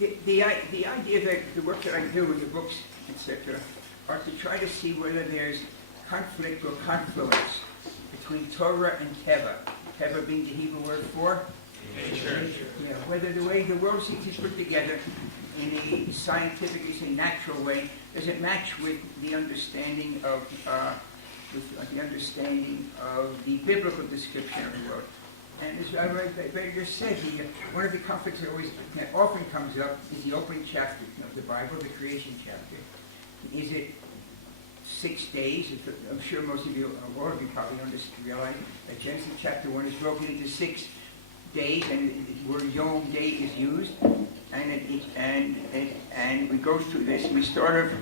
The idea that the work that I do with the books, etc., are to try to see whether there's conflict or confluence between Torah and Teva. Teva being the Hebrew word for nature. Yeah, whether the way the world seems to put together in a scientific, it's a natural way, does it match with the understanding of the biblical description of the world? And as I just said, one of the conflicts that often comes up is the opening chapter of the Bible, the creation chapter. Is it 6 days? I'm sure most of you, all of you probably realize that Genesis chapter 1 is broken into 6 days, and the word Yom, day, is used. And we go through this, and we start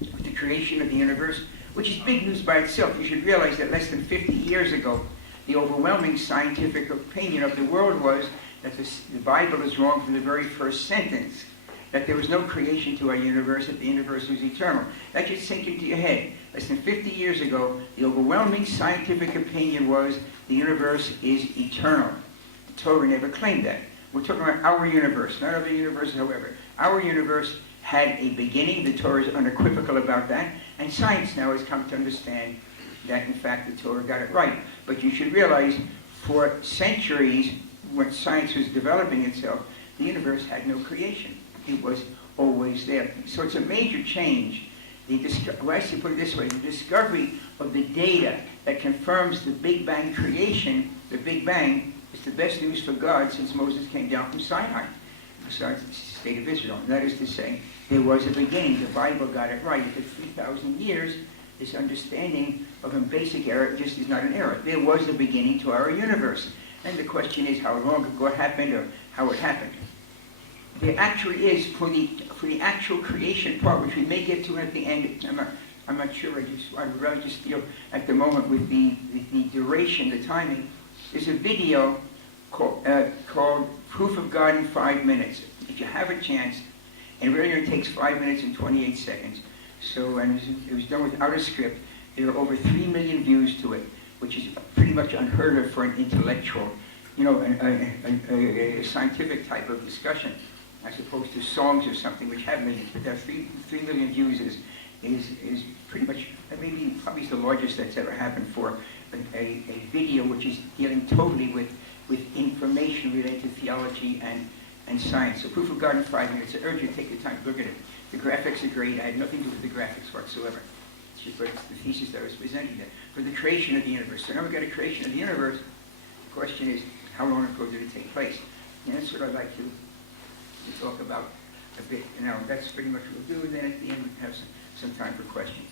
with the creation of the universe, which is big news by itself. You should realize that less than 50 years ago, the overwhelming scientific opinion of the world was that the Bible is wrong from the very first sentence, that there was no creation to our universe, that the universe was eternal. That should sink into your head. Less than 50 years ago, the overwhelming scientific opinion was the universe is eternal. The Torah never claimed that. We're talking about our universe, not other universes, however. Our universe had a beginning. The Torah is unequivocal about that. And science now has come to understand that, in fact, the Torah got it right. But you should realize, for centuries, when science was developing itself, the universe had no creation. It was always there. So it's a major change. Well, I should put it this way, the discovery of the data that confirms the Big Bang creation, the Big Bang, is the best news for God since Moses came down from Sinai, besides the state of Israel. And that is to say, there was a beginning. The Bible got it right. For 3,000 years, this understanding of a basic error just is not an error. There was a beginning to our universe. And the question is how long ago it happened or how it happened. There actually is, for the actual creation part, which we may get to at the end, I'm not sure, I'd rather just deal at the moment with the duration, the timing. There's a video called Proof of God in 5 minutes. If you have a chance, and really only takes 5 minutes and 28 seconds. So, and it was done without a script. There are over 3 million views to it, which is pretty much unheard of for an intellectual, a scientific type of discussion, as opposed to songs or something which have millions. But that 3 million views is pretty much, maybe probably the largest that's ever happened for a video which is dealing totally with information related to theology and science. So Proof of God in 5 minutes. I urge you to take the time to look at it. The graphics are great. I had nothing to do with the graphics whatsoever. It's just the thesis that I was presenting there. For the creation of the universe. So now we've got a creation of the universe. The question is, how long ago did it take place? And that's what I'd like to talk about a bit. That's pretty much what we'll do. And then at the end, we have some time for questions.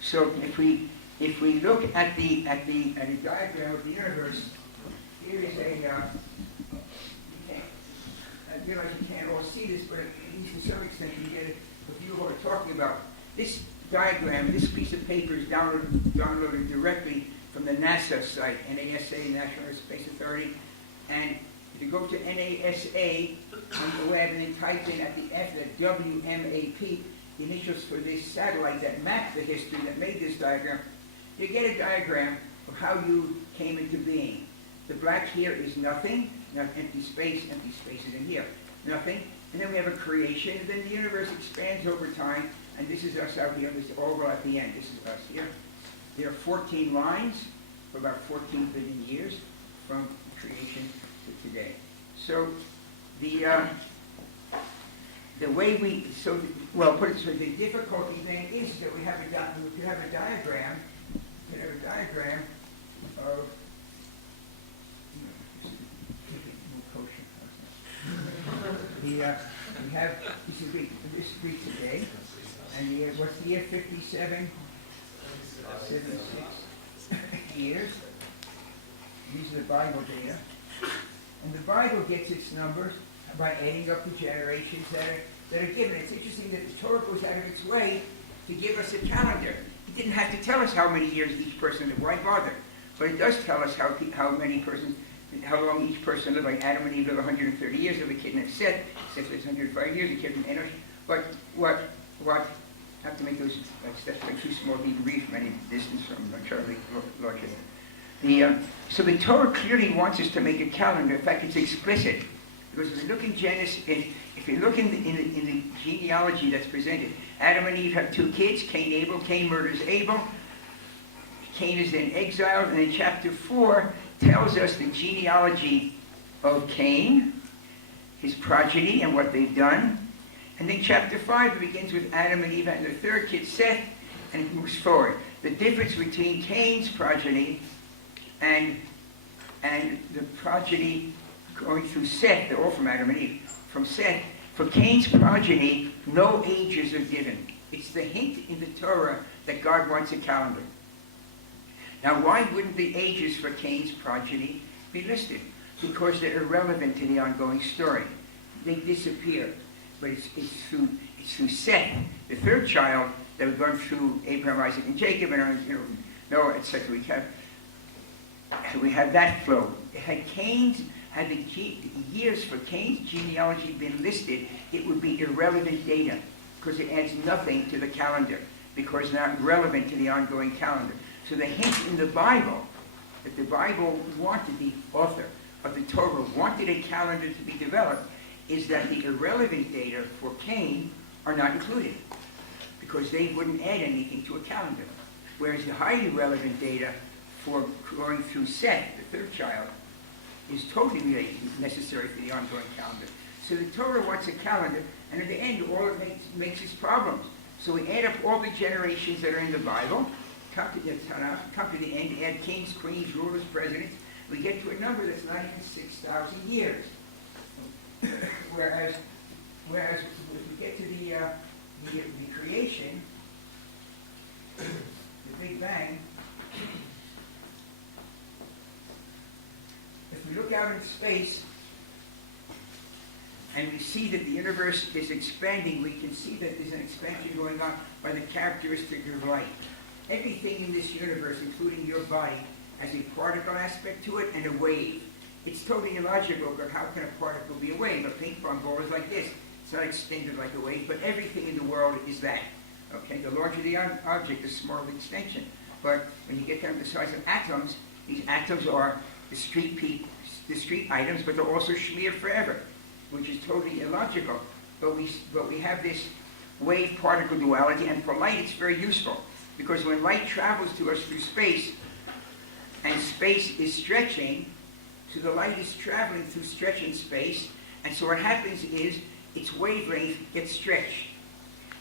So if we look at the diagram of the universe, here is I realize you can't all see this, but at least to some extent you get it of you who are talking about. This diagram, this piece of paper is downloaded directly from the NASA site, NASA, National Air Space Authority. And if you go to NASA on the web and then type in at the F, the WMAP, the initials for this satellite that mapped the history, that made this diagram, you get a diagram of how you came into being. The black here is nothing, empty space is in here, nothing. And then we have a creation, and then the universe expands over time, and this is us out here, this oval at the end, this is us here. There are 14 lines for about 14 billion years from creation to today. So the way we, put it this way, the difficulty then is that we have a diagram of we have this week today, and what's the year? 57, 76 years. These are the Bible data, and the Bible gets its numbers by adding up the generations that are given. It's interesting that the Torah goes out of its way to give us a calendar. It didn't have to tell us how many years each person lived. Why bother? But it does tell us how long each person lived. Like Adam and Eve lived 130 years of a kid, and Seth lives 105 years, a kid from Enosh. But what? I have to make those steps too small to even read from any distance from Charlie larger. So the Torah clearly wants us to make a calendar. In fact, it's explicit. Because if you look in Genesis, if you look in the genealogy that's presented, Adam and Eve have 2 kids, Cain, Abel. Cain murders Abel. Cain is then exiled, and then chapter 4 tells us the genealogy of Cain, his progeny, and what they've done. And then chapter 5 begins with Adam and Eve and their 3rd kid, Seth, and it moves forward. The difference between Cain's progeny and the progeny going through Seth, they're all from Adam and Eve, from Seth, for Cain's progeny, no ages are given. It's the hint in the Torah that God wants a calendar. Now, why wouldn't the ages for Cain's progeny be listed? Because they're irrelevant to the ongoing story. They disappear. But it's through Seth, the 3rd child, that we've gone through Abraham, Isaac, and Jacob, and Noah, etc. We have that flow. Had the years for Cain's genealogy been listed, it would be irrelevant data, because it adds nothing to the calendar, because it's not relevant to the ongoing calendar. So the hint in the Bible, that the Bible wanted, the author of the Torah wanted a calendar to be developed, is that the irrelevant data for Cain are not included, because they wouldn't add anything to a calendar. Whereas the highly relevant data for going through Seth, the 3rd child, is totally necessary for the ongoing calendar. So the Torah wants a calendar, and at the end, all it makes is problems. So we add up all the generations that are in the Bible, come to the end, add kings, queens, rulers, presidents, we get to a number that's not even 6,000 years. Whereas if we get to the creation, the Big Bang, if we look out into space and we see that the universe is expanding, we can see that there's an expansion going on by the characteristic of light. Everything in this universe, including your body, has a particle aspect to it and a wave. It's totally illogical, but how can a particle be a wave? A ping pong ball is like this. It's not extended like a wave, but everything in the world is that. Okay, the larger the object, the smaller the extension. But when you get down to the size of atoms, these atoms are discrete items, but they're also shmeared forever, which is totally illogical. But we have this wave-particle duality, and for light it's very useful, because when light travels to us through space, and space is stretching, so the light is traveling through stretching space, and so what happens is its wavelength gets stretched,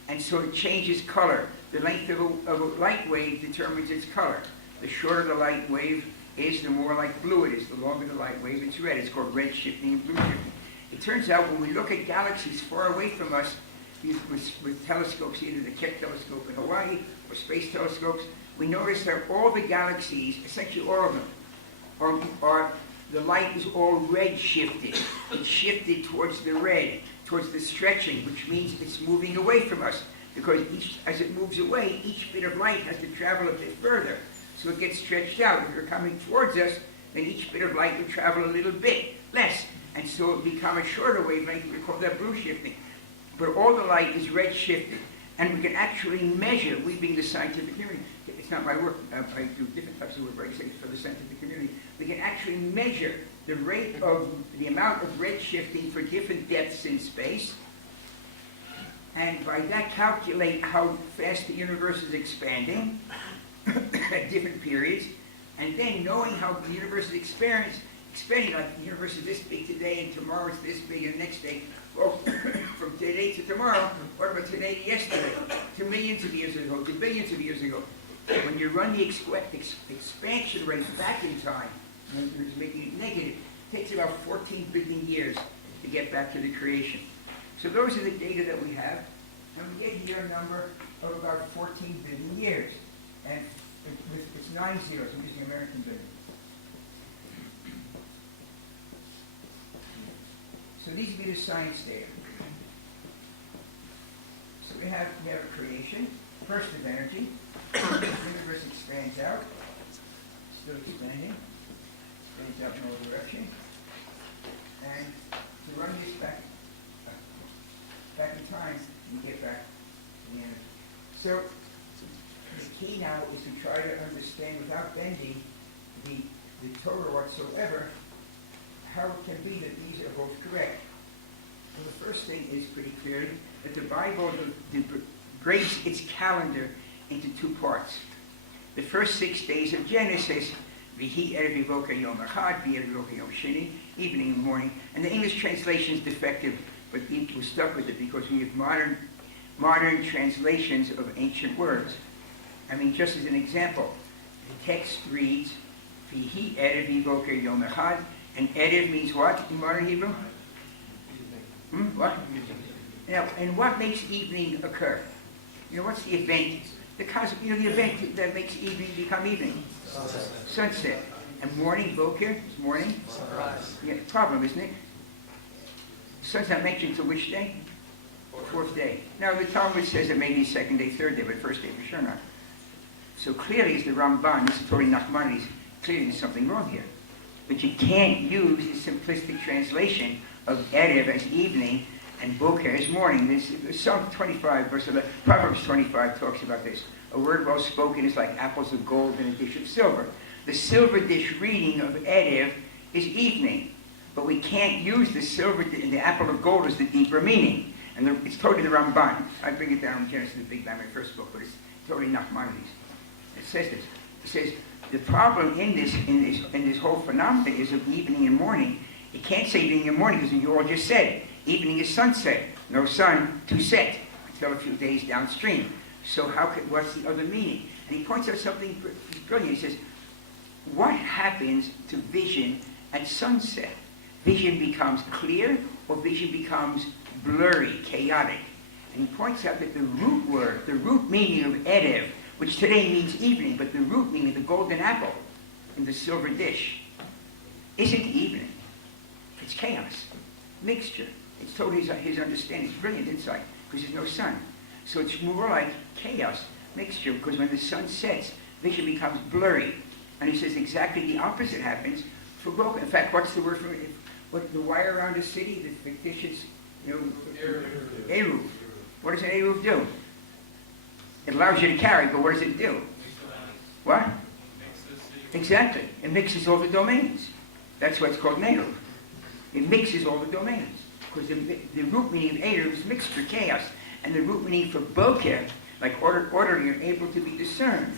and so it changes color. The length of a light wave determines its color. The shorter the light wave is, the more like blue it is. The longer the light wave, it's red. It's called red shifting and blue shifting. It turns out when we look at galaxies far away from us with telescopes, either the Keck telescope in Hawaii or space telescopes, we notice that all the galaxies, essentially all of them, are the light is all red shifted. It's shifted towards the red, towards the stretching, which means it's moving away from us, because as it moves away, each bit of light has to travel a bit further. So it gets stretched out. If you're coming towards us, then each bit of light will travel a little bit less. And so it will become a shorter wavelength. We call that blue shifting. But all the light is red shifted. And we can actually measure, we being the scientific community, it's not my work, I do different types of work, but I say it's for the scientific community, we can actually measure the rate of, the amount of red shifting for different depths in space, and by that calculate how fast the universe is expanding at different periods, and then knowing how the universe is expanding, like the universe is this big today, and tomorrow it's this big, and the next day, well, from today to tomorrow, what about today to yesterday, to millions of years ago, to billions of years ago. When you run the expansion rate back in time, and it's making it negative, it takes about 14 billion years to get back to the creation. So those are the data that we have, and we get here a number of about 14 billion years. And it's 9 zeros, I'm using American billion. So these would be the science data. So we have a creation, first of energy, the universe expands out, still expanding, expands out in all direction, and to run this back in time, we get back to the energy. So the key now is to try to understand, without bending the Torah whatsoever, how it can be that these are both correct. Well, the first thing is pretty clear that the Bible breaks its calendar into two parts. The first 6 days of Genesis, Vihi Erev Yivoker Yom Echad, Vihi Erev Yivoker Yom Sheni, evening and morning. And the English translation is defective, but we're stuck with it because we have modern translations of ancient words. I mean, just as an example, the text reads, Vihi Erev Yivoker Yom Echad, and Erev means what in modern Hebrew? What? Now, and what makes evening occur? What's the event? The event that makes evening become evening? Sunset. And morning, boker, is morning? Sunrise. Yeah, problem, isn't it? Sun's not mentioned until which day? Fourth day. Now, the Talmud says it may be second day, third day, but first day for sure not. So clearly, as the Ramban, this is totally Nachmanides, clearly there's something wrong here. But you can't use the simplistic translation of Erev as evening and Boker as morning. This Psalm 25, verse 11, Proverbs 25 talks about this. A word well spoken is like apples of gold in a dish of silver. The silver dish reading of Erev is evening, but we can't use the apple of gold as the deeper meaning. And it's totally the Ramban. I bring it down in Genesis, the Big Bang, my first book, but it's totally Nachmanides. It says this. It says the problem in this whole phenomenon is of evening and morning. You can't say evening and morning because you all just said evening is sunset, no sun to set until a few days downstream. So what's the other meaning? And he points out something brilliant. He says, what happens to vision at sunset? Vision becomes clear or vision becomes blurry, chaotic. And he points out that the root meaning of Erev, which today means evening, but the root meaning, the golden apple in the silver dish, isn't evening. It's chaos, mixture. It's totally his understanding. It's brilliant insight because there's no sun. So it's more like chaos, mixture, because when the sun sets, vision becomes blurry. And he says exactly the opposite happens for Boker. In fact, what's the word for it? What the wire around a city, the fictitious, Eruv. What does an Eruv do? It allows you to carry, but what does it do? What? Exactly. It mixes all the domains. That's what's called an Eruv. It mixes all the domains. Because the root meaning of Eruv is mixture, chaos. And the root meaning for Boker, like order, you're able to be discerned.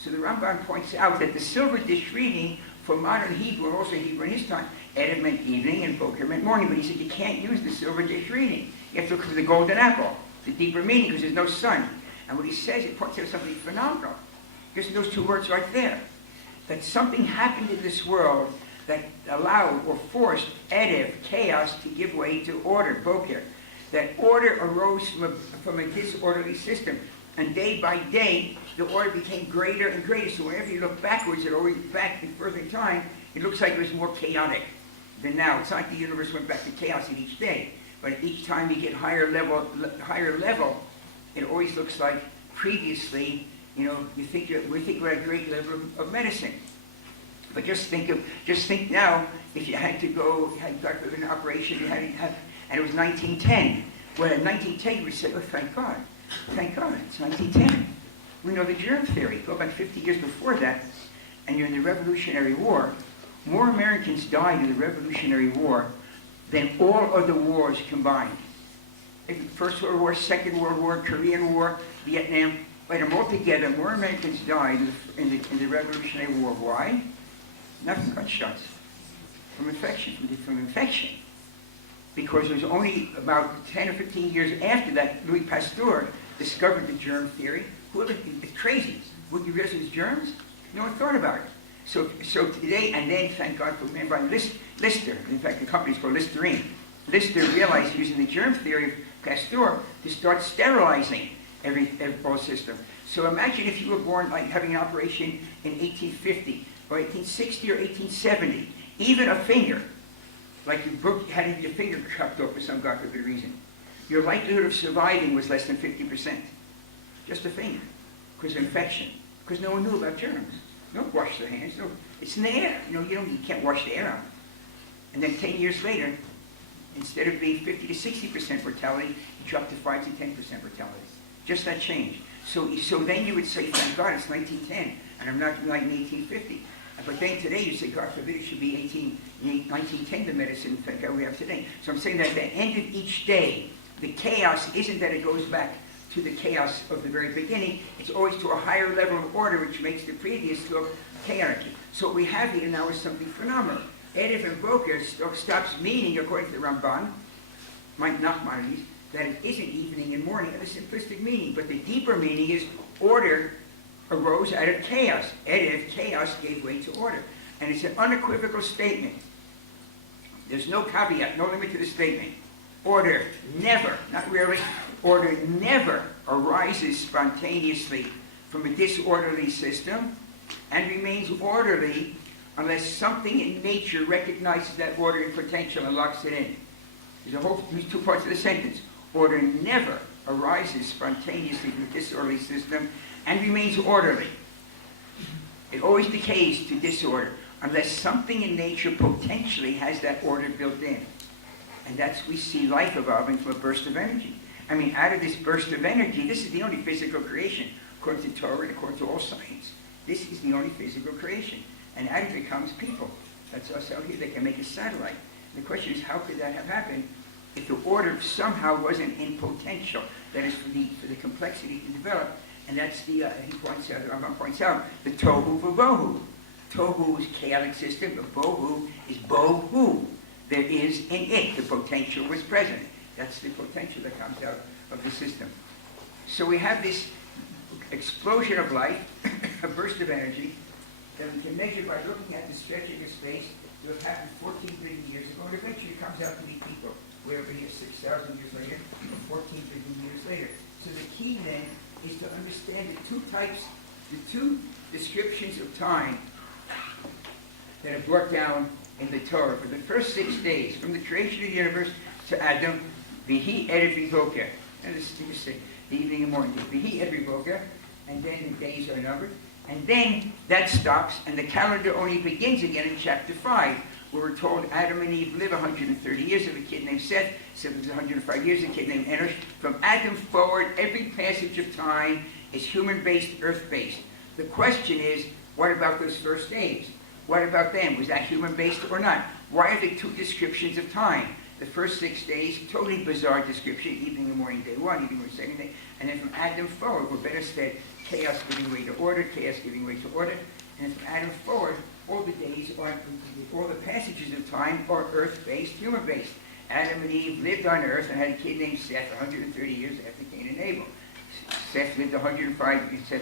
So the Rambam points out that the silver dish reading for modern Hebrew, and also Hebrew in his time, Erev meant evening and Boker meant morning. But he said you can't use the silver dish reading. You have to look for the golden apple, the deeper meaning, because there's no sun. And what he says, it points out something phenomenal. Just those two words right there. That something happened in this world that allowed or forced Erev, chaos, to give way to order, Boker. That order arose from a disorderly system. And day by day, the order became greater and greater. So whenever you look backwards, or always back and further in time, it looks like it was more chaotic than now. It's not like the universe went back to chaos at each day. But each time you get higher level, it always looks like previously, we think we're at a great level of medicine. But just think now, if you had to go, had got an operation, and it was 1910. Well, in 1910, we said, oh, thank God, it's 1910. We know the germ theory. Go back 50 years before that, and you're in the Revolutionary War. More Americans died in the Revolutionary War than all other wars combined. First World War, Second World War, Korean War, Vietnam, wait them all together, more Americans died in the Revolutionary War. Why? Not from gunshots, from infection. Because it was only about 10 or 15 years after that, Louis Pasteur discovered the germ theory. It's crazy. Would you realize it was germs? No one thought about it. So today, and then, thank God, for a man by Lister, in fact, the company's called Listerine. Lister realized using the germ theory of Pasteur to start sterilizing every whole system. So imagine if you were born like having an operation in 1850 or 1860 or 1870, even a finger, like you had your finger chopped off for some god-forbid reason, your likelihood of surviving was less than 50%. Just a finger, because of infection, because no one knew about germs. Don't wash their hands. No, it's in the air. You can't wash the air out. And then 10 years later, instead of being 50 to 60% mortality, you dropped to 5 to 10% mortality. Just that change. So then you would say, thank God, it's 1910, and I'm not like in 1850. But then today you say, God forbid, it should be 1910, the medicine that we have today. So I'm saying that at the end of each day, the chaos isn't that it goes back to the chaos of the very beginning. It's always to a higher level of order, which makes the previous look chaotic. So what we have here now is something phenomenal. Erev and Boker stops meaning, according to the Ramban, Nachmanides, that it isn't evening and morning in a simplistic meaning, but the deeper meaning is order arose out of chaos. Erev, chaos, gave way to order. And it's an unequivocal statement. There's no caveat, no limit to the statement. Order never, not rarely, order never arises spontaneously from a disorderly system and remains orderly unless something in nature recognizes that order and potential and locks it in. There's two parts of the sentence. Order never arises spontaneously from a disorderly system and remains orderly. It always decays to disorder unless something in nature potentially has that order built in. And that's, we see life evolving from a burst of energy. I mean, out of this burst of energy, this is the only physical creation, according to Torah and according to all science. This is the only physical creation. And out of it comes people. That's us out here. They can make a satellite. And the question is, how could that have happened if the order somehow wasn't in potential? That is, for the complexity to develop. And that's the, he points out, Rambam points out, the tohu v'bohu. Tohu is chaotic system, but bohu is bohu. There is in it, the potential was present. That's the potential that comes out of the system. So we have this explosion of life, a burst of energy, that we can measure by looking at the stretching of space that have happened 14 billion years ago, and eventually it comes out to be people, wherever here 6,000 years later, or 14 billion years later. So the key then is to understand the two descriptions of time that are brought down in the Torah. For the first 6 days, from the creation of the universe to Adam, Vihi Erev V'Boker. And this is the evening and morning. Vihi Erev V'Boker, and then the days are numbered. And then that stops, and the calendar only begins again in chapter 5, where we're told Adam and Eve live 130 years of a kid named Seth. Seth lives 105 years, a kid named Enosh. From Adam forward, every passage of time is human-based, earth-based. The question is, what about those first days? What about them? Was that human-based or not? Why are there two descriptions of time? The first 6 days, totally bizarre description, evening and morning, day one, evening and second day. And then from Adam forward, or better said, chaos giving way to order, chaos giving way to order. And then from Adam forward, all the days are, all the passages of time are earth-based, human-based. Adam and Eve lived on earth and had a kid named Seth 130 years after Cain and Abel. Seth lived 105, etc.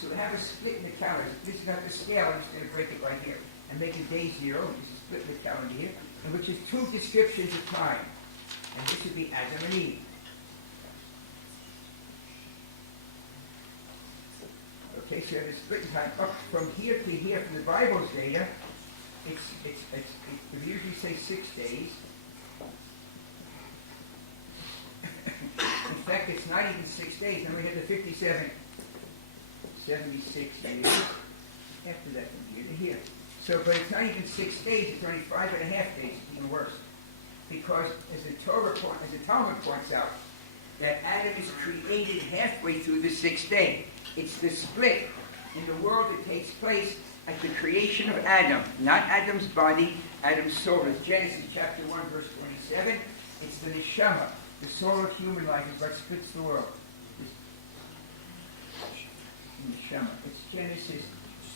So they have a split in the calendar. This is not the scale, I'm just going to break it right here and make a day zero, which is a split in the calendar here, and which is two descriptions of time. And this would be Adam and Eve. Okay, so the split in time up from here to here from the Bible's data, we usually say 6 days. In fact, it's not even 6 days. Then we have the 76 years after that from here to here. So, but it's not even 6 days, it's only 5.5 days, it's even worse. Because as the Talmud points out, that Adam is created halfway through the 6th day. It's the split in the world that takes place at the creation of Adam. Not Adam's body, Adam's soul. It's Genesis chapter 1, verse 27. It's the neshama, the soul of human life, is what splits the world. Neshama. It's Genesis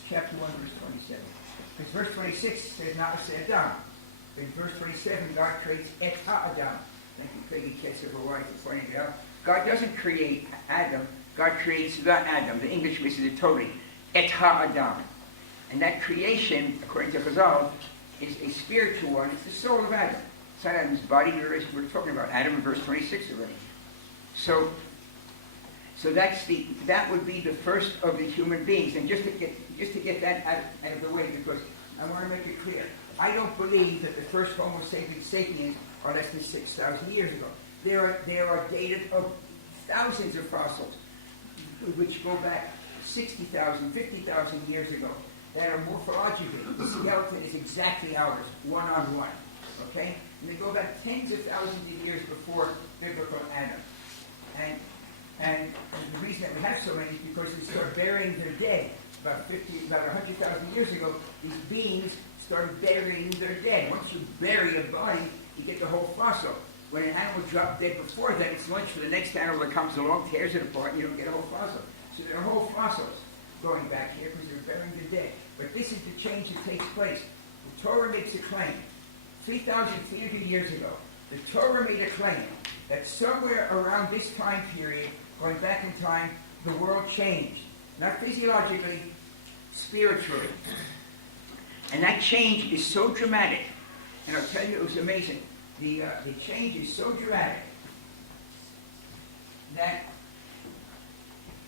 chapter 1, verse 27. Because verse 26 says, Na'aseh Adam. In verse 27, God creates Et HaAdam. Thank you, Craig Kesser, for wife, for pointing it out. God doesn't create Adam. God creates the Adam. The English misses it totally. Et HaAdam. And that creation, according to Chazal, is a spiritual one. It's the soul of Adam. It's not Adam's body. We're talking about Adam in verse 26 already. So that would be the first of the human beings. And just to get that out of the way, because I want to make it clear. I don't believe that the first Homo sapiens are less than 6,000 years ago. There are dated of thousands of fossils, which go back 60,000, 50,000 years ago, that are morphologically, the skeleton is exactly ours, one-on-one, okay? And they go back tens of thousands of years before biblical Adam. And the reason that we have so many is because we start burying their dead. about 100,000 years ago, these beings started burying their dead. Once you bury a body, you get the whole fossil. When an animal dropped dead before that, it's lunch for the next animal that comes along, tears it apart, and you don't get a whole fossil. So there are whole fossils going back here because they're burying the dead. But this is the change that takes place. The Torah makes a claim. 3,300 years ago, the Torah made a claim that somewhere around this time period, going back in time, the world changed. Not physiologically, spiritually. And that change is so dramatic. And I'll tell you, it was amazing. The change is so dramatic that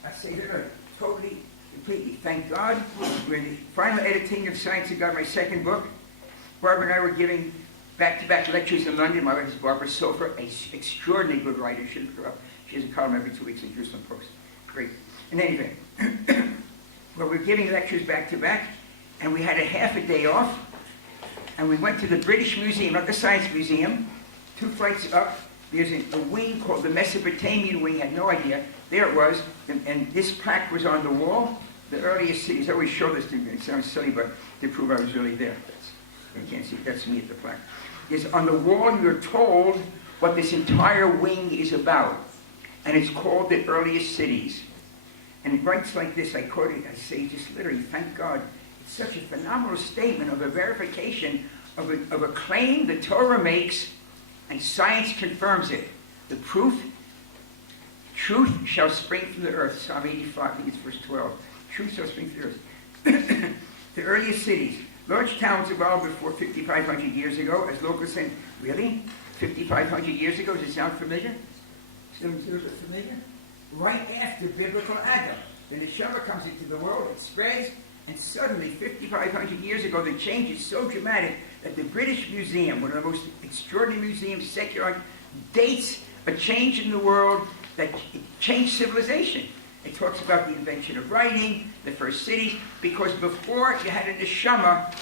I say that totally, completely. Thank God, we're in the final editing of Science of God, my second book. Barbara and I were giving back-to-back lectures in London. My wife is Barbara Sofer, an extraordinarily good writer. She has a column every 2 weeks in Jerusalem Post. Great. In any event, well, we're giving lectures back-to-back, and we had a half a day off, and we went to the British Museum, not the Science Museum, 2 flights up. There's a wing called the Mesopotamian wing, had no idea. There it was, and this plaque was on the wall. The earliest cities, I always show this to you, it sounds silly, but to prove I was really there. You can't see, that's me at the plaque. Is on the wall you're told what this entire wing is about. And it's called the earliest cities. And it writes like this, I quote it, I say just literally, thank God. It's such a phenomenal statement of a verification of a claim the Torah makes, and science confirms it. The proof, truth shall spring from the earth. Psalm 85, I think it's verse 12. Truth shall spring from the earth. The earliest cities. Large towns evolved before 5,500 years ago, as locals said, really? 5,500 years ago? Does it sound familiar? Still a little bit familiar? Right after biblical Adam. The neshama comes into the world, it spreads, and suddenly, 5,500 years ago, the change is so dramatic that the British Museum, one of the most extraordinary museums, secular, dates a change in the world that changed civilization. It talks about the invention of writing, the first cities, because before you had a neshama,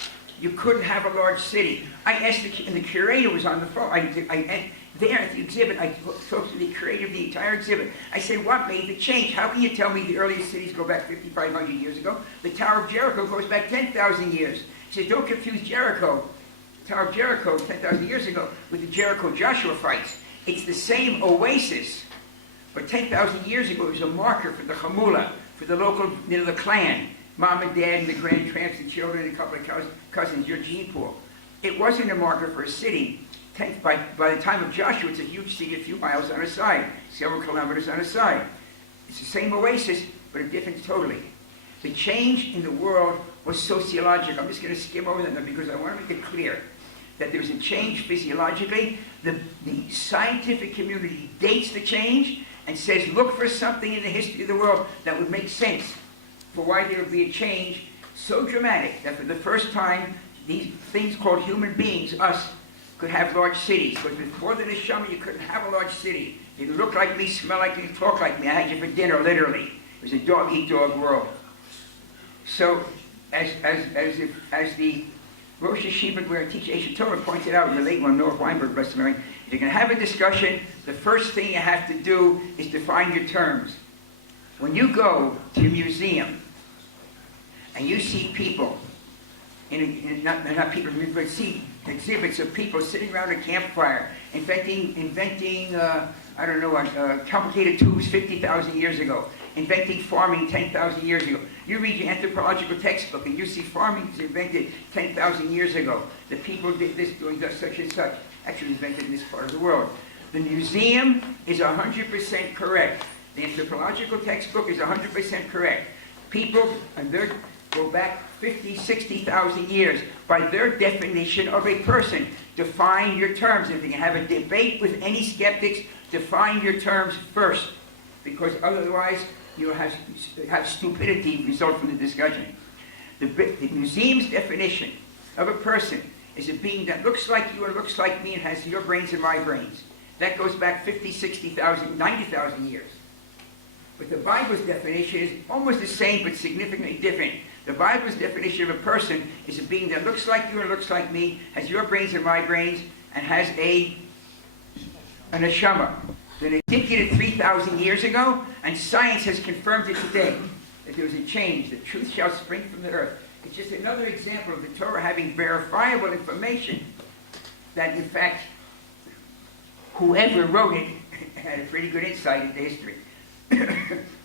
you couldn't have a large city. I asked and the curator was on the phone. There at the exhibit, I talked to the curator of the entire exhibit. I said, what made the change? How can you tell me the earliest cities go back 5,500 years ago? The Tower of Jericho goes back 10,000 years. He said, don't confuse Jericho, Tower of Jericho 10,000 years ago, with the Jericho Joshua fights. It's the same oasis. But 10,000 years ago, it was a marker for the Hamula, for the local, the clan, mom and dad and the grandparents and children and a couple of cousins, your gene pool. It wasn't a marker for a city. By the time of Joshua, it's a huge city a few miles on a side, several kilometers on a side. It's the same oasis, but a difference totally. The change in the world was sociological. I'm just going to skim over that because I want to make it clear that there's a change physiologically. The scientific community dates the change and says, look for something in the history of the world that would make sense for why there would be a change so dramatic that for the first time, these things called human beings, us, could have large cities. Because before the neshama, you couldn't have a large city. You didn't look like me, smell like me, talk like me. I had you for dinner, literally. It was a dog-eat-dog world. So, as the Rosh Hashiva, where I teach Eshet Torah, pointed out in the late one, Noah Weinberg, bless him, if you're going to have a discussion, the first thing you have to do is define your terms. When you go to a museum and you see people, not people, but see exhibits of people sitting around a campfire, inventing complicated tubes 50,000 years ago, inventing farming 10,000 years ago. You read your anthropological textbook and you see farming was invented 10,000 years ago. The people did this, doing such and such. Actually invented in this part of the world. The museum is 100% correct. The anthropological textbook is 100% correct. People, and they go back 50, 60,000 years by their definition of a person. Define your terms. If you have a debate with any skeptics, define your terms first, because otherwise you'll have stupidity result from the discussion. The museum's definition of a person is a being that looks like you and looks like me and has your brains and my brains. That goes back 50, 60,000, 90,000 years. But the Bible's definition is almost the same but significantly different. The Bible's definition of a person is a being that looks like you and looks like me, has your brains and my brains, and has a neshama. They predicted it 3,000 years ago, and science has confirmed it today. The that there was a change, that truth shall spring from the earth. It's just another example of the Torah having verifiable information that, in fact, whoever wrote it had a pretty good insight into history.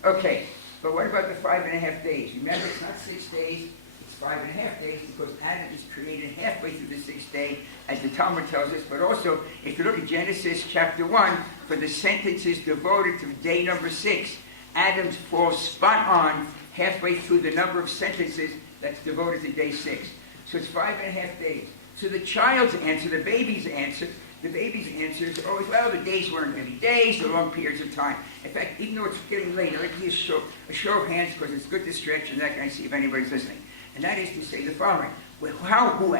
Okay, but what about the 5.5 days? Remember, it's not 6 days, it's 5.5 days, because Adam is created halfway through the 6th day, as the Talmud tells us. But also, if you look at Genesis chapter 1, for the sentences devoted to day number 6, Adam falls spot on halfway through the number of sentences that's devoted to day 6. So it's 5.5 days. So the child's answer, the baby's answer is always, well, the days weren't really days, they're long periods of time. In fact, even though it's getting late, I'd like to use a show of hands because it's good to stretch and that kind of see if anybody's listening. And that is to say the following. Well,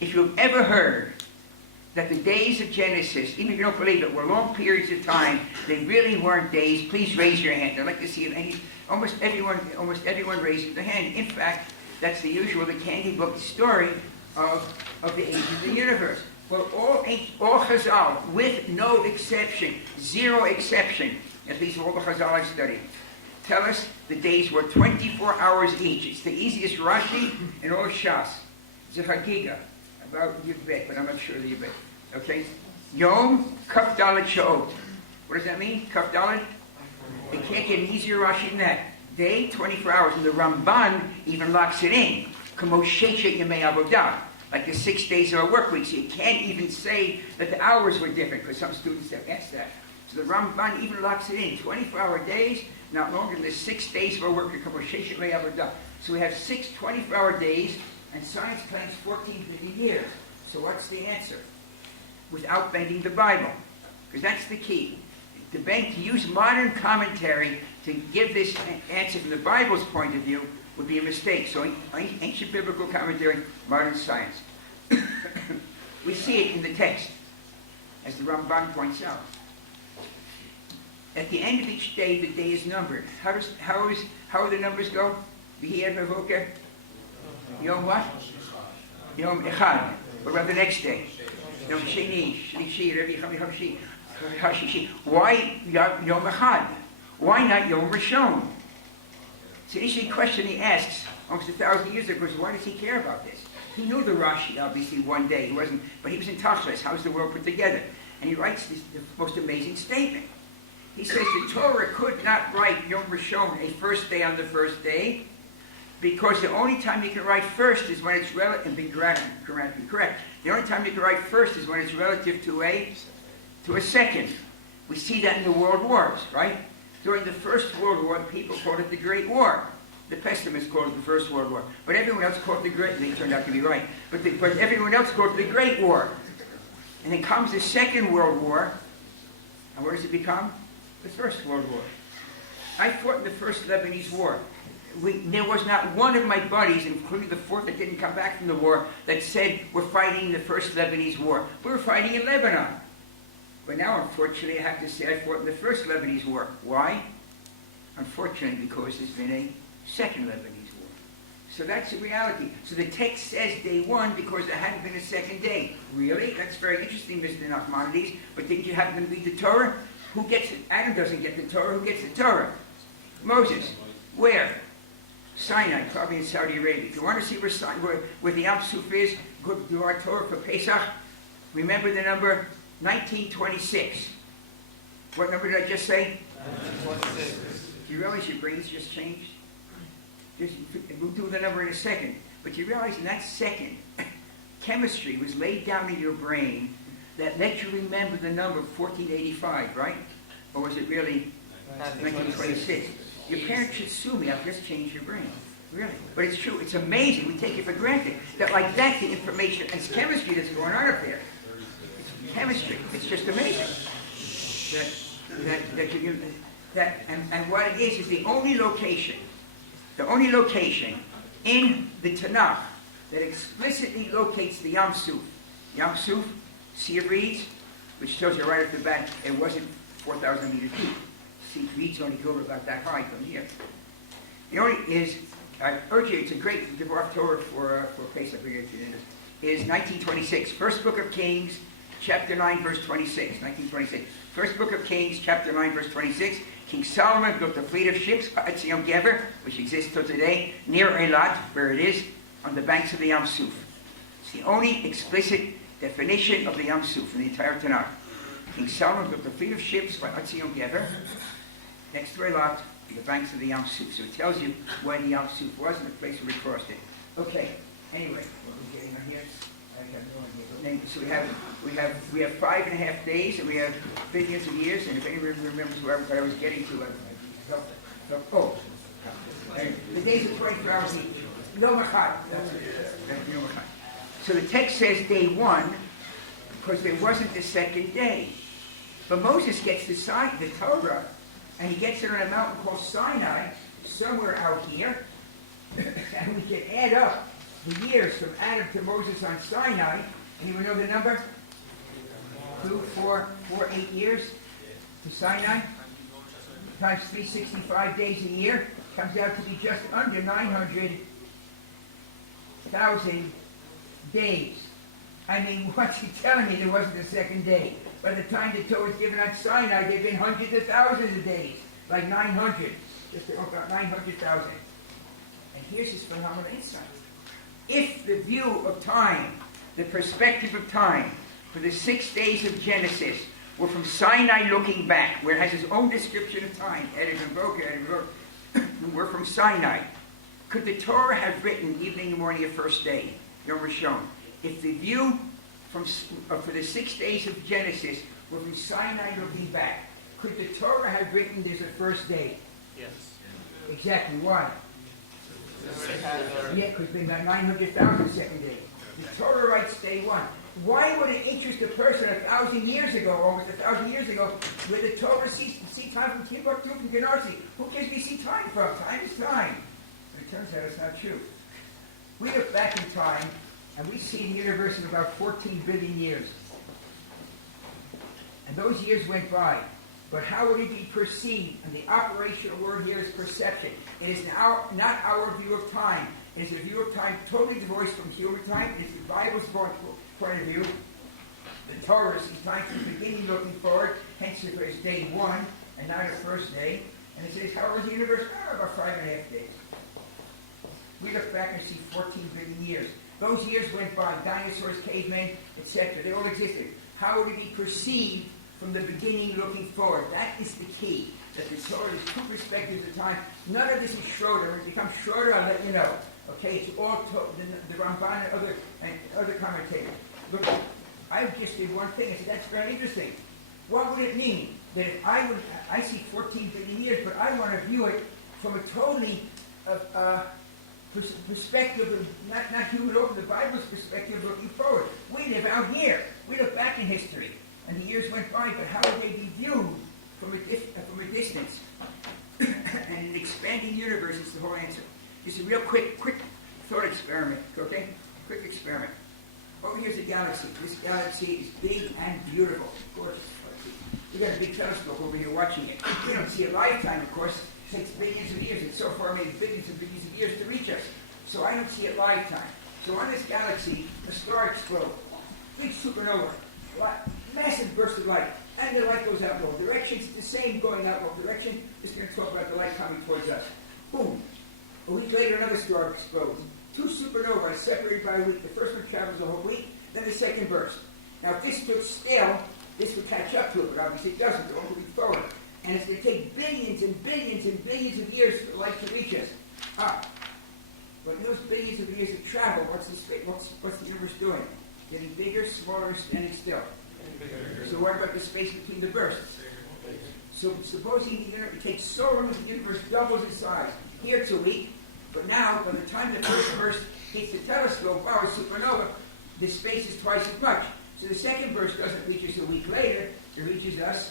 if you've ever heard that the days of Genesis, even if you don't believe it, were long periods of time, they really weren't days, please raise your hand. I'd like to see if almost everyone raises their hand. In fact, that's the candy book story of the age of the universe. Well, all Chazal, with no exception, zero exception, at least all the Chazal I've studied, tell us the days were 24 hours each. It's the easiest Rashi in all Shas. It's a Chagiga about Yud-Bet, but I'm not sure of the Yud-Bet. Okay? Yom Kaf Dalet Sha'ot. What does that mean? Kaf Dalet? You can't get an easier Rashi than that. Day, 24 hours. And the Ramban even locks it in. Kamo Sheishet Yemei Avodah. Like the 6 days of a work week. So you can't even say that the hours were different, because some students have asked that. So the Ramban even locks it in. 24-hour days, not longer than the 6 days of a work week. Kamo Sheishet Yemei Avodah. So we have 6 24-hour days, and science claims 14 billion years. So what's the answer? Without bending the Bible. Because that's the key. To use modern commentary to give this answer from the Bible's point of view would be a mistake. So ancient biblical commentary, modern science. We see it in the text, as the Ramban points out. At the end of each day, the day is numbered. How do the numbers go? V'hiyeh mevoker. Yom what? Yom Echad. What about the next day? Yom Sheni, Shlishi, Revi, Chamishi, Hashishi. Why Yom Echad? Why not Yom Rishon? It's an interesting question he asks almost 1,000 years ago. Why does he care about this? He knew the Rashi, obviously, one day. He wasn't, but he was in Tachlis. How's the world put together? And he writes the most amazing statement. He says the Torah could not write Yom Rishon, a first day on the first day, because the only time you can write first is when it's relative, and be grammatically correct. The only time you can write first is when it's relative to a second. We see that in the world wars, right? During the First World War, people called it the Great War. The pessimists called it the First World War. But everyone else called it the Great, they turned out to be right. But everyone else called it the Great War. And then comes the Second World War, and what does it become? The First World War. I fought in the First Lebanese War. There was not one of my buddies, including the fourth that didn't come back from the war, that said we're fighting the First Lebanese War. We were fighting in Lebanon. But now, unfortunately, I have to say I fought in the First Lebanese War. Why? Unfortunately, because there's been a Second Lebanese War. So that's the reality. So the text says day 1 because there hadn't been a second day. Really? That's very interesting, Mr. Nachmanides. But didn't you happen to read the Torah? Who gets it? Adam doesn't get the Torah. Who gets the Torah? Moses. Where? Sinai, probably in Saudi Arabia. If you want to see where the Yam Suf is, go to our Torah for Pesach. Remember the number 1926. What number did I just say? 1926. Do you realize your brain's just changed? We'll do the number in a second. But you realize in that second, chemistry was laid down in your brain that let you remember the number 1485, right? Or was it really 1926? Your parents should sue me. I've just changed your brain. Really. But it's true. It's amazing. We take it for granted. That like that, the information, and it's chemistry that's going on up there. It's chemistry. It's just amazing. And what it is the only location in the Tanakh that explicitly locates the Yam Suf. Yam Suf, Sea of Reeds, which tells you right off the bat it wasn't 4,000 meters deep. See, Reeds only go about that high from here. The only is, I urge you, it's a great Devar Torah for Pesach, is 1926. First book of Kings, chapter 9, verse 26, 1926. First book of Kings, chapter 9, verse 26. King Solomon built a fleet of ships, Atzion Geber, which exists till today, near Eilat, where it is, on the banks of the Yam Suf. It's the only explicit definition of the Yam Suf in the entire Tanakh. King Solomon built a fleet of ships by Atzion Geber, next to Eilat, on the banks of the Yam Suf. So it tells you where the Yam Suf was and the place where we crossed it. Okay, anyway, what are we getting on here? I have no idea. So we have 5.5 days, and we have billions of years. And if anyone remembers what I was getting to, the days are 24 hours each. Yom Echad. That's Yom Echad. So the text says day 1 because there wasn't the second day. But Moses gets the Torah, and he gets it on a mountain called Sinai, somewhere out here. And we can add up the years from Adam to Moses on Sinai. Anyone know the number? 2, 4, 8 years to Sinai. Times 365 days a year. Comes out to be just under 900,000 days. I mean, what's he telling me? There wasn't a second day. By the time the Torah was given on Sinai, there had been hundreds of thousands of days. Like 900. Just about 900,000. And here's his phenomenal insight. If the view of time, the perspective of time, for the 6 days of Genesis were from Sinai looking back, where it has its own description of time, we're from Sinai, could the Torah have written evening and morning of first day, Yom Rishon? If the view for the 6 days of Genesis were from Sinai looking back, could the Torah have written there's a first day? Yes. Exactly. Why? Yeah, because there's about 900,000 second day. The Torah writes day 1. Why would it interest a person 1,000 years ago, almost 1,000 years ago, where the Torah see time from Timbuktu, from Ganarsi? Who gives me see time from? Time is time. But it turns out it's not true. We look back in time, and we see the universe in about 14 billion years. And those years went by. But how would it be perceived? And the operational word here is perception. It is not our view of time. It is a view of time totally divorced from human time. It is the Bible's point of view. The Torah sees time from the beginning looking forward. Hence it is day 1 and not a first day. And it says, how was the universe? About 5.5 days. We look back and see 14 billion years. Those years went by. Dinosaurs, cavemen, etc. They all existed. How would it be perceived from the beginning looking forward? That is the key. That the Torah is 2 perspectives of time. None of this is Schroeder. When it becomes Schroeder, I'll let you know. Okay, it's all the Ramban and other commentators. Look, I just did one thing. I said, that's very interesting. What would it mean that if I see 14 billion years, but I want to view it from a totally perspective of not human over the Bible's perspective looking forward. We live out here. We look back in history. And the years went by, but how would they be viewed from a distance? And an expanding universe is the whole answer. Just a real quick thought experiment, okay? Quick experiment. Over here's a galaxy. This galaxy is big and beautiful, of course. We've got a big telescope over here watching it. We don't see a lifetime, of course. It takes billions of years. It's so far made billions and billions of years to reach us. So I don't see a lifetime. So on this galaxy, a star explodes. Big supernova. Massive burst of light. And the light goes out in all directions. It's the same going out in all directions. Just going to talk about the light coming towards us. Boom. A week later, another star explodes. 2 supernovae separated by a week. The first one travels a whole week, then the second burst. Now, if this stood still, this would catch up to it, but obviously it doesn't. It's all moving forward. And it's going to take billions and billions and billions of years for the light to reach us. But in those billions of years of travel, what's the universe doing? Getting bigger, smaller, standing still. So what about the space between the bursts? So supposing it takes so long that the universe doubles in size. Here it's a week, but now by the time the first burst hits the telescope, wow, supernova, the space is twice as much. So the second burst doesn't reach us a week later, it reaches us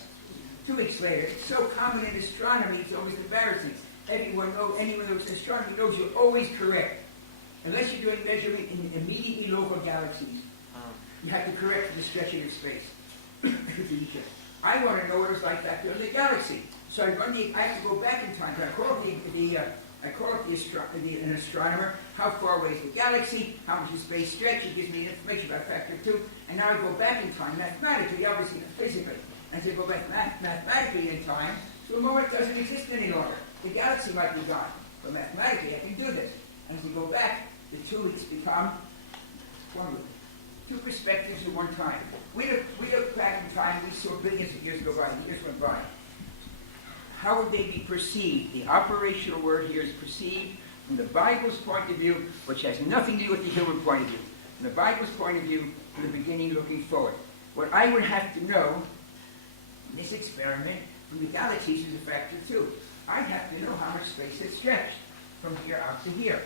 2 weeks later. It's so common in astronomy, it's always embarrassing. Anyone who's in astronomy knows you're always correct. Unless you're doing measurement in immediately local galaxies. You have to correct the stretching of space. I want to know what it's like back there in the galaxy. So I have to go back in time. I call the I call it an astronomer. How far away is the galaxy? How much is space stretch? It gives me information about factor 2. And now I go back in time, mathematically, obviously, physically. And as I go back mathematically in time, so the moment doesn't exist any longer. The galaxy might be gone. But mathematically, I can do this. And as we go back, the two weeks become one week. Two perspectives at one time. We look back in time, we saw billions of years go by, years went by. How would they be perceived? The operational word here is perceived from the Bible's point of view, which has nothing to do with the human point of view. From the Bible's point of view, from the beginning looking forward. What I would have to know in this experiment from the galaxies is a factor 2. I'd have to know how much space has stretched from here out to here.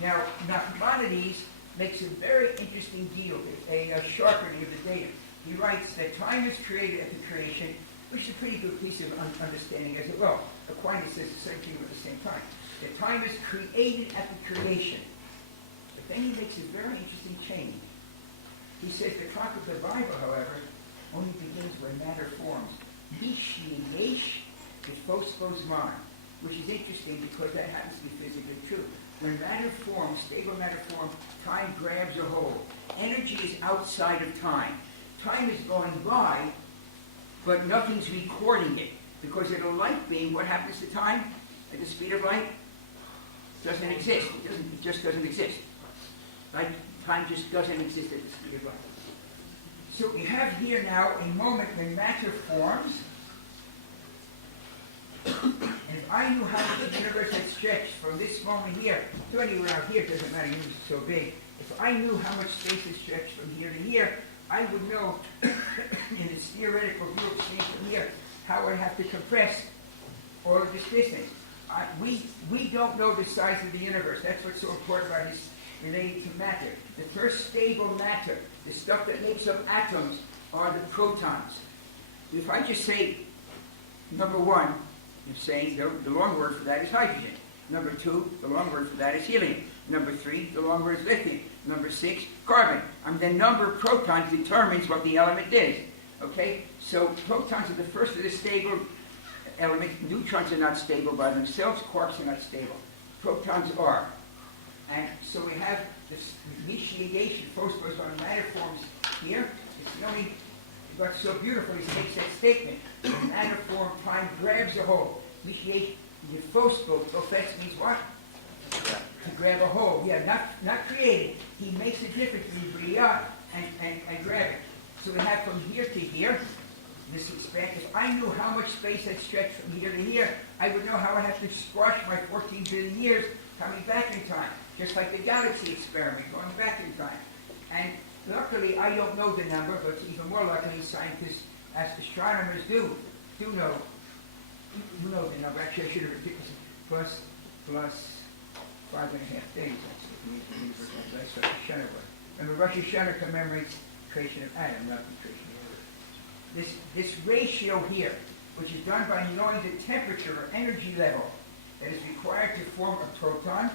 Now, Maimonides makes a very interesting deal, a sharpening of the data. He writes that time is created at the creation, which is a pretty good piece of understanding as well. Aquinas says the same thing at the same time. That time is created at the creation. But then he makes a very interesting change. He says the clock of the Bible, however, only begins when matter forms. Mishiyesh Phosphos, which is interesting because that happens to be physically true. When matter forms, stable matter forms, time grabs a hold. Energy is outside of time. Time is going by, but nothing's recording it. Because at a light beam, what happens to time at the speed of light? It doesn't exist. It just doesn't exist. Right? Time just doesn't exist at the speed of light. So we have here now a moment when matter forms. And if I knew how the universe had stretched from this moment here to anywhere out here, it doesn't matter, the universe is so big. If I knew how much space has stretched from here to here, I would know in this theoretical view of space from here how I'd have to compress all of this distance. We don't know the size of the universe. That's what's so important about this related to matter. The first stable matter, the stuff that makes up atoms, are the protons. If I just say, number one, you're saying the long word for that is hydrogen. Number 2, the long word for that is helium. Number 3, the long word is lithium. Number 6, carbon. The number of protons determines what the element is. Okay? So protons are the first of the stable elements. Neutrons are not stable by themselves. Quarks are not stable. Protons are. And so we have this initiation, phosphorus on matter forms here. It's the only what's so beautiful is he makes that statement. In matter form, time grabs a hold. Initiation, the phosphos means what? To grab a hold. Yeah, not created. He makes a difference between bria and grab it. So we have from here to here, this expansion. If I knew how much space had stretched from here to here, I would know how I have to squash my 14 billion years coming back in time. Just like the galaxy experiment, going back in time. And luckily, I don't know the number, but even more luckily, scientists, as astronomers do know. You know the number. Actually, I should have repeated this. Plus 5.5 days. That's what Rosh Hashanah was. Remember, Rosh Hashanah commemorates the creation of Adam, not the creation of Earth. This ratio here, which is done by knowing the temperature or energy level that is required to form a proton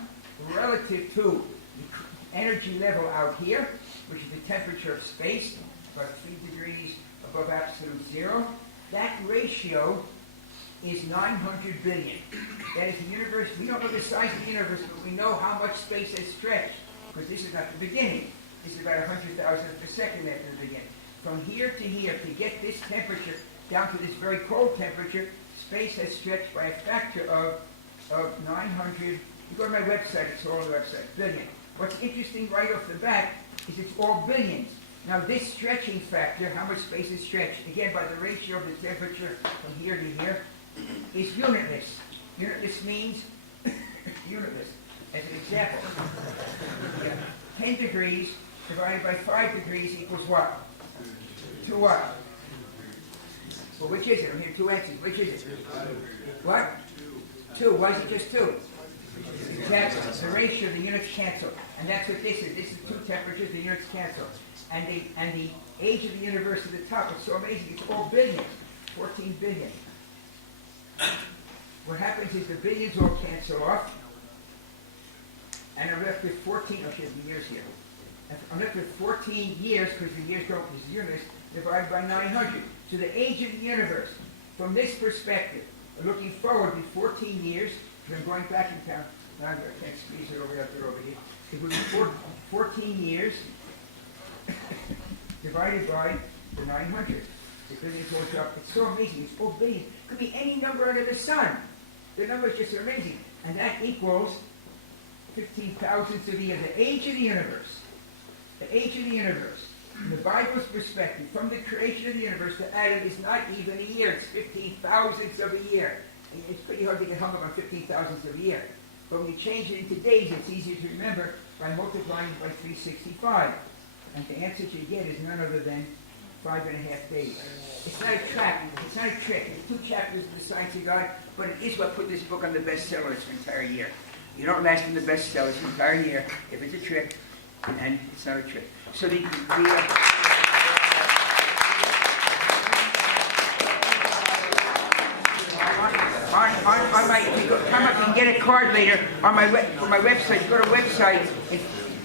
relative to the energy level out here, which is the temperature of space, about 3 degrees above absolute zero. That ratio is 900 billion. That is the universe. We don't know the size of the universe, but we know how much space has stretched, because this is not the beginning. This is about 100,000th of a second after the beginning. From here to here, to get this temperature down to this very cold temperature, space has stretched by a factor of 900. You go to my website, it's all on the website, billion. What's interesting right off the bat is it's all billions. Now this stretching factor, how much space is stretched, again by the ratio of the temperature from here to here, is unitless. Unitless means unitless. As an example, 10 degrees divided by 5 degrees equals what? 2 what? Well, which is it? I'm here 2 answers. Which is it? What? 2. Why is it just 2? Exactly. The ratio, the units cancel. And that's what this is. This is 2 temperatures, the units cancel. And the age of the universe at the top, it's so amazing. It's all billions. 14 billion. What happens is the billions all cancel off. And I'm left with 14, oh, the years here. I'm left with 14 years, because the years go, because the universe, divided by 900. So the age of the universe, from this perspective, looking forward, be 14 years, If I'm going back in time, now I can't squeeze it over here. It would be 14 years divided by the 900. Because it goes up, it's so amazing, it's 4 billion. It could be any number under the sun. The numbers just are amazing. And that equals 15 thousandths of a year, the age of the universe. The age of the universe. From the Bible's perspective, from the creation of the universe to Adam is not even a year, it's 15 thousandths of a year. And it's pretty hard to get hung up on 15 thousandths of a year. But when you change it into days, it's easier to remember by multiplying by 365. And the answer you get is none other than 5.5 days. It's not a trap. It's not a trick. It's 2 chapters of the Science of God, but it is what put this book on the bestseller its entire year. You don't last in the bestseller its entire year if it's a trick, and it's not a trick. So on my, if you go, come up and get a card later on my website. Go to a website.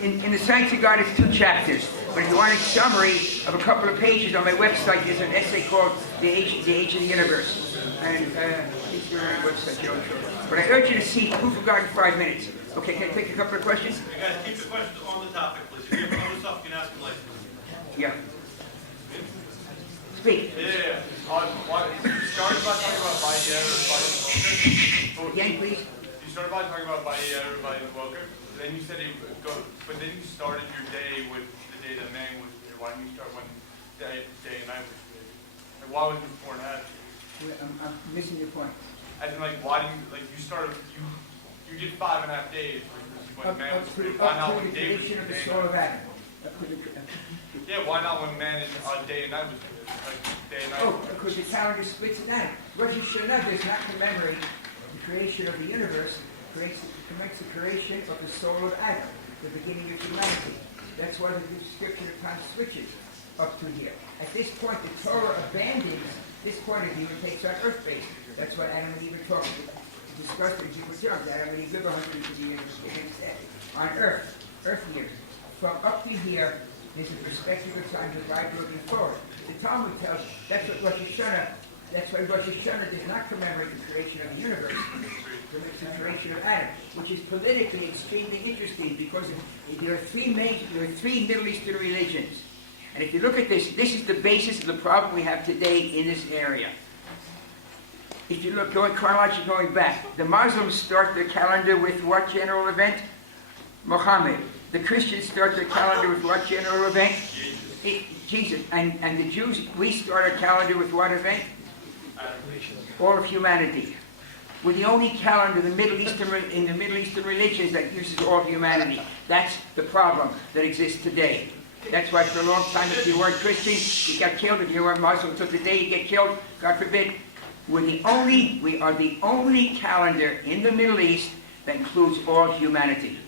In the Science of God, it's 2 chapters. But if you want a summary of a couple of pages on my website, there's an essay called The Age of the Universe. And it's your website, Gerald Schroeder. But I urge you to see Proof of God in 5 minutes. Okay, can I take a couple of questions? You guys keep the questions on the topic, please. If you have other stuff, you can ask them later. Yeah. Speak. Yeah. You started by talking about Bayer. Again, please. You started by talking about Bayer, Welker. Then you said but then you started your day with the day that man was there. Why didn't you start when day and night was there? Like, why was it before and after? I'm missing your point. As in, like, why didn't you started you did 5.5 days when man was created? Why not when day was of the day soul of Adam. Yeah, why not when man is day and night was created? Like day and night. Oh, because the calendar splits at night. Rosh Hashanah does not commemorate the creation of the universe. Commemorate the creation of the soul of Adam, the beginning of humanity. That's why the description of time switches up to here. At this point, the Torah abandons this point of view and takes on earth-based. That's what Adam and Eve are talking about. Discussed in Jewish terms. Adam and Eve live 150 years on earth years. From up to here, there's a perspective of time the Bible looking forward. The Talmud tells you that's what Rosh Hashanah. That's why Rosh Hashanah does not commemorate the creation of the universe. It's the creation of Adam, which is politically extremely interesting because there are 3 Middle Eastern religions. And if you look at this is the basis of the problem we have today in this area. If you look, going chronologically going back, the Muslims start their calendar with what general event? Muhammad. The Christians start their calendar with what general event? Jesus. And the Jews, we start our calendar with what event? All of humanity. We're the only calendar in the Middle Eastern religions that uses all of humanity. That's the problem that exists today. That's why for a long time, if you weren't Christian, you got killed. If you weren't Muslim, until the day you get killed, God forbid. We are the only calendar in the Middle East that includes all humanity.